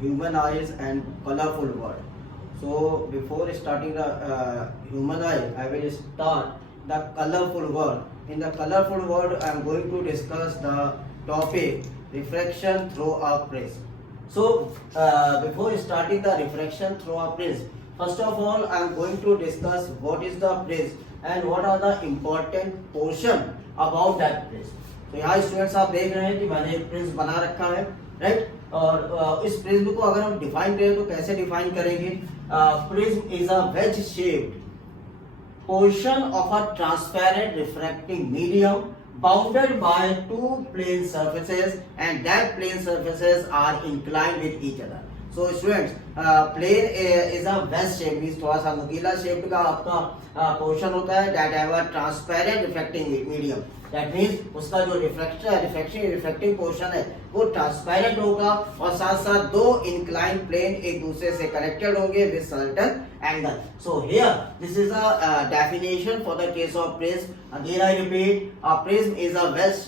human eyes and colorful world. So before starting the human eye, I will start the colorful world. In the colorful world, I am going to discuss the topic refraction through a prism. So before starting the refraction through a prism, first of all, I am going to discuss what is the prism and what are the important portion about that prism. तो यहाँ students आप देख रहे हैं कि मैंने एक prism बना रखा है, राइट। और इस प्रिज्म को अगर हम डिफाइन करें तो कैसे डिफाइन करेंगे? Prism is a wedge shaped portion of a transparent refracting medium bounded by two plane surfaces and that plane surfaces are inclined with each other. So students, plane is a wedge shape, means थोड़ा सा नुकीला shape का आपका portion होता है that have a transparent refracting medium. That means उसका जो refracting portion है वो ट्रांसपेरेंट होगा और साथ साथ दो inclined plane एक दूसरे से कनेक्टेड होंगे with certain angle. So here this is a definition for the case of prism. Again I repeat, a prism is a wedge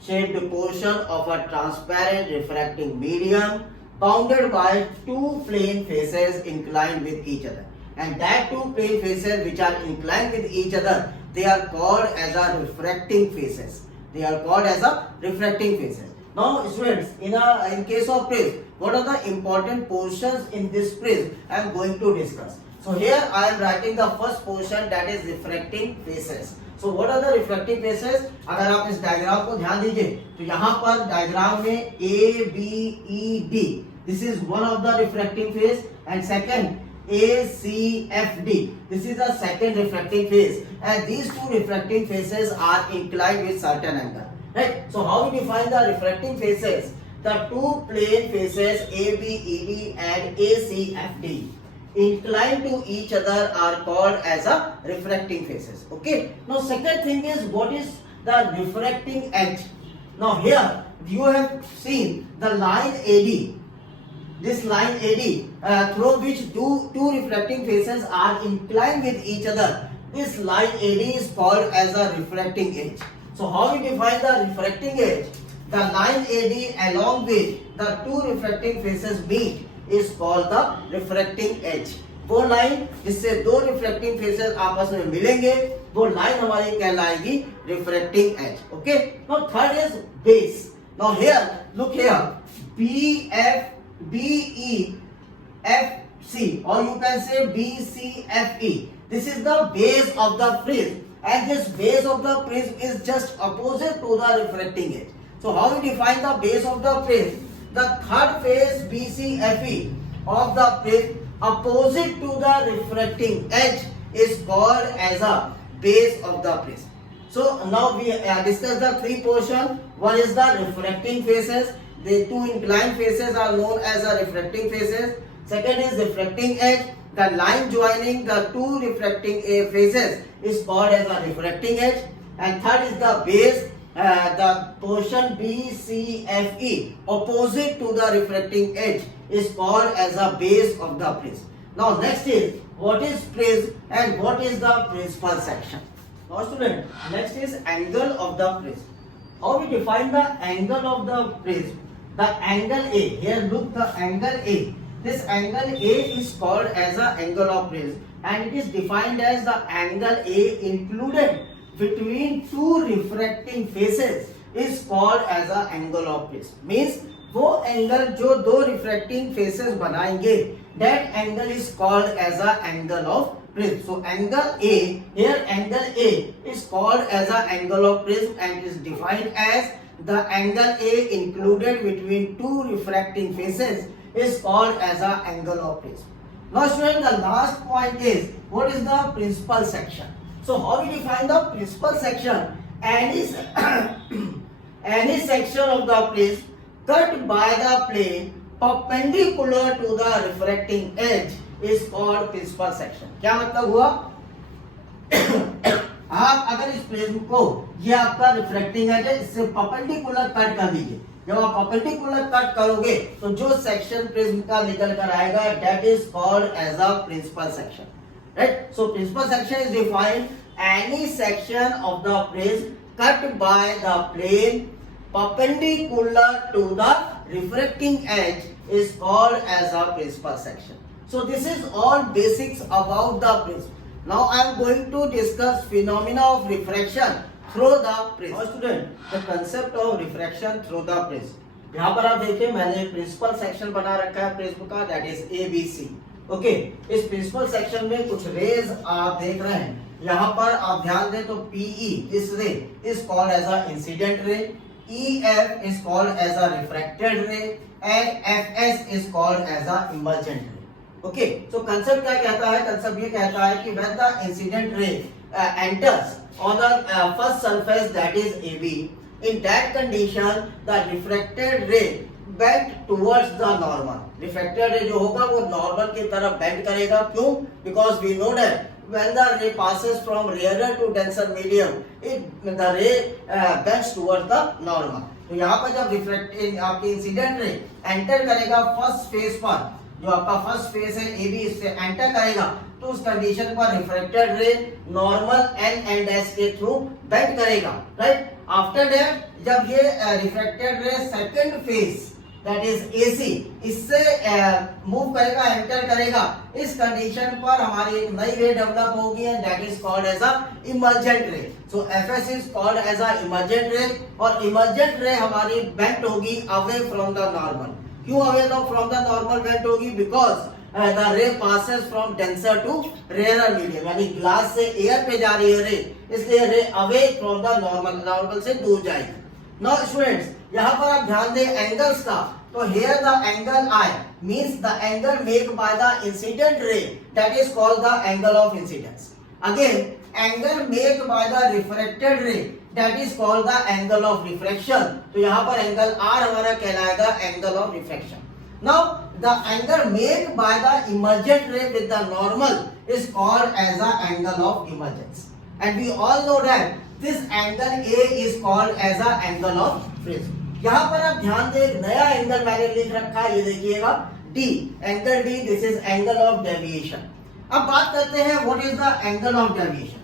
shaped portion of a transparent refracting medium bounded by two plane faces inclined with each other, and that two plane faces which are inclined with each other, they are called as a refracting faces. They are called as a refracting faces. Now students, in case of prism, what are the important portions in this prism I am going to discuss. So here I am writing the first portion, that is refracting faces. So what are the refracting faces? अगर आप इस diagram को ध्यान दीजिए तो यहाँ पर diagram में A, B, E, D, this is one of the refracting phase, and second A, C, F, D, this is the second refracting phase, and these two refracting phases are inclined with certain angle, right? So how we define the refracting phases? The two plane faces A, B, E, D and A, C, F, D inclined to each other are called as a refracting faces. Okay. Now second thing is, what is the refracting edge? Now here you have seen the line AD. This line AD through which two refracting faces are inclined with each other. This line AD is called as a refracting edge. So how we define the refracting edge? The line AD along which the two refracting faces meet is called the refracting edge. वो line जिससे दो refracting faces आपस में मिलेंगे वो line हमारी कहलाएगी refracting edge. Okay. Now third is base. Now here look here, B F B E F C, और you can say B C F E. This is the base of the prism and this base of the prism is just opposite to the refracting edge. So how we define the base of the prism? The third face BCFE of the prism opposite to the refracting edge is called as a base of the prism. So now we discuss the three portion. One is the refracting faces. The two inclined faces are known as the refracting faces. Second is refracting edge. The line joining the two refracting faces is called as a refracting edge. And third is the base, the portion BCFE opposite to the refracting edge is called as a base of the prism. Now next is, what is prism and what is the principal section? Now student, next is angle of the prism. How we define the angle of the prism? The angle A, here look, the angle A. This angle A is called as the angle of prism, and it is defined as the angle A included between two refracting faces is called as the angle of prism. Means वो angle जो दो refracting faces बनाएंगे, that angle is called as the angle of prism. So angle A, here angle A is called as the angle of prism and is defined as the angle A included between two refracting faces is called as a angle of prism. Now student, the last point is, what is the principal section? So how we define the principal section? Any section of the prism cut by the plane perpendicular to the refracting edge is called principal section. क्या मतलब हुआ? आप अगर इस prism को, ये आपका refracting as है, इससे परपेंडिकुलर कट कर दीजिए. जब आप परपेंडिकुलर कट करोगे तो जो सेक्शन प्रिज्म का निकल कर आएगा, that is called as a principal section, right. So principal section is defined any section of the prism cut by the plane perpendicular to the refracting edge is called as a principal section. So this is all basics about the prism. Now I am going to discuss phenomena of refraction through the prism. Now student, the concept of refraction through the prism. यहाँ पर आप देखिए मैंने principal section बना रखा है prism का, that is ABC. Okay, इस प्रिंसिपल सेक्शन में कुछ रेज आप देख रहे हैं. यहाँ पर आप ध्यान दें तो PE, this ray is called as a incident ray, EF is called as a refracted ray and FS is called as a emergent ray. Okay, so concept क्या कहता है? कंसेप्ट ये कहता है कि when the incident ray enters on the first surface that is AB, in that condition the refracted ray bend towards the normal. refracted ray जो होगा वो normal की तरफ bend करेगा. क्यों? Because we know that when the ray passes from rarer to denser medium, the ray bends towards the normal. तो यहाँ पर जब refracted आपकी इंसिडेंट रे एंटर करेगा फर्स्ट फेज पर, जो आपका फर्स्ट फेज है AB, इससे एंटर करेगा तो उस कंडीशन पर रिफ्रैक्टेड रे नॉर्मल N एंड S के थ्रू बेंड करेगा. राइट, आफ्टर दैट जब ये रिफ्रैक्टेड रे second phase that is AC इससे मूव करेगा, एंटर करेगा, इस कंडीशन पर हमारी एक नई रे डेवलप होगी and that is called as a emergent ray. So FS is called as a emergent ray और इमर्जेंट रे हमारी बेंड होगी अवे फ्रॉम द नॉर्मल. क्यों away from the normal bend होगी? Because the ray passes from denser to rarer medium, यानी glass से air पे जा रही है रे, इसलिए रे अवे फ्रॉम द नॉर्मल से दूर जाएगी. नाउ स्टूडेंट्स, यहाँ पर आप ध्यान दें एंगल्स का, तो here the angle I means the angle made by the incident ray, that is called the angle of incidence. Again, angle made by the refracted ray, that is called the angle of refraction. तो यहाँ पर angle R हमारा कहलाएगा angle of refraction. Now the angle made by the emergent ray with the normal is called as the angle of emergence, and we all know that this angle A is called as the angle of prism. यहाँ पर आप ध्यान दें एक नया angle मैंने लिख रखा है, ये देखिएगा D, angle D, this is angle of deviation. अब बात करते हैं what is the angle of deviation.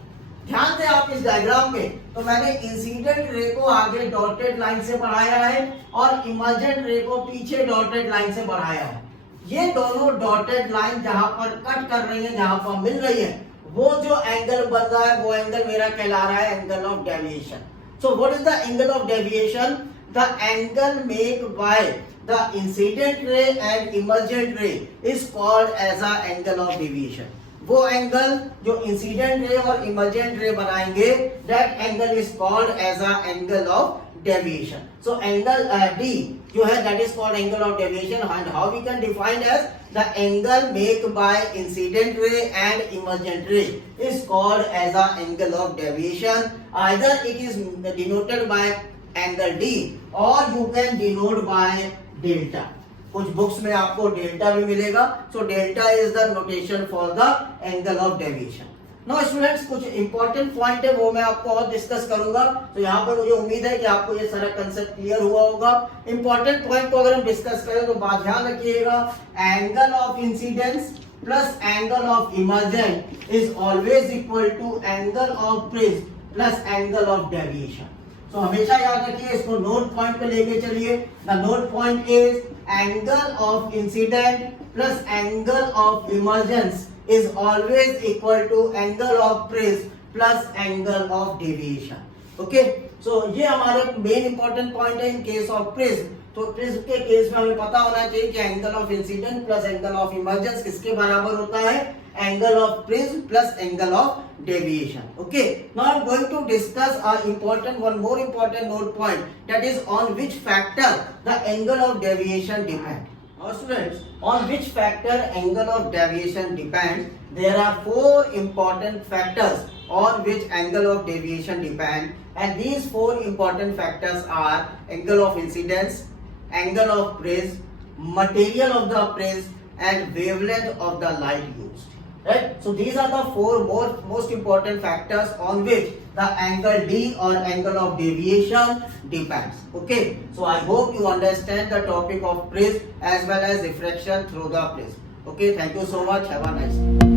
ध्यान दें आप इस डायग्राम में, तो मैंने इंसिडेंट रे को आगे डॉटेड लाइन से बढ़ाया है और इमर्जेंट रे को पीछे डॉटेड लाइन से बढ़ाया है. ये दोनों डॉटेड लाइन जहां पर कट कर रही है, जहां पर मिल रही है, वो जो एंगल बन रहा है वो एंगल मेरा कहला रहा है angle of deviation. So what is the angle of deviation? The angle made by the incident ray and emergent ray is called as a angle of deviation. वो एंगल जो इंसिडेंट रे और emergent ray बनाएंगे, that angle is called as a angle of deviation. So angle D जो है that is called angle of deviation. And how we can define as the angle made bye incident ray and emergent ray is called as a angle of deviation. Either it is denoted by angle D और you can denote by delta. कुछ books में आपको delta भी मिलेगा. So delta is the notation for the angle of deviation. Now students, कुछ important point है वो मैं आपको और डिस्कस करूंगा. तो यहाँ पर मुझे उम्मीद है कि आपको ये सारा कंसेप्ट क्लियर हुआ होगा. इंपॉर्टेंट पॉइंट को अगर हम डिस्कस करें तो बात ध्यान रखिएगा, angle of incidence plus angle of emergent is always equal to angle of prism plus angle of deviation. तो हमेशा याद रखिए, इसको नोट पॉइंट पे लेके चलिए. The note point is angle of incident plus angle of emergence is always equal to angle of prism plus angle of deviation. Okay, so ये हमारे मेन इंपॉर्टेंट पॉइंट है इन केस ऑफ प्रिज्म. तो prism के case में हमें पता होना चाहिए कि angle of incident plus angle of emergence किसके बराबर होता है? Angle of prism plus angle of deviation. Okay, now I am going to discuss one more important note point, that is on which factor the angle of deviation depend. Now students, on which factor angle of deviation depends? There are four important factors on which angle of deviation depend, and these four important factors are angle of incidence, angle of prism, material of the prism, and wavelength of the light used. Right? So these are the four most important factors on which the angle D or angle of deviation depends. Okay, so I hope you understand the topic of prism as well as refraction through the prism. Okay, thank you so much. Have a nice day.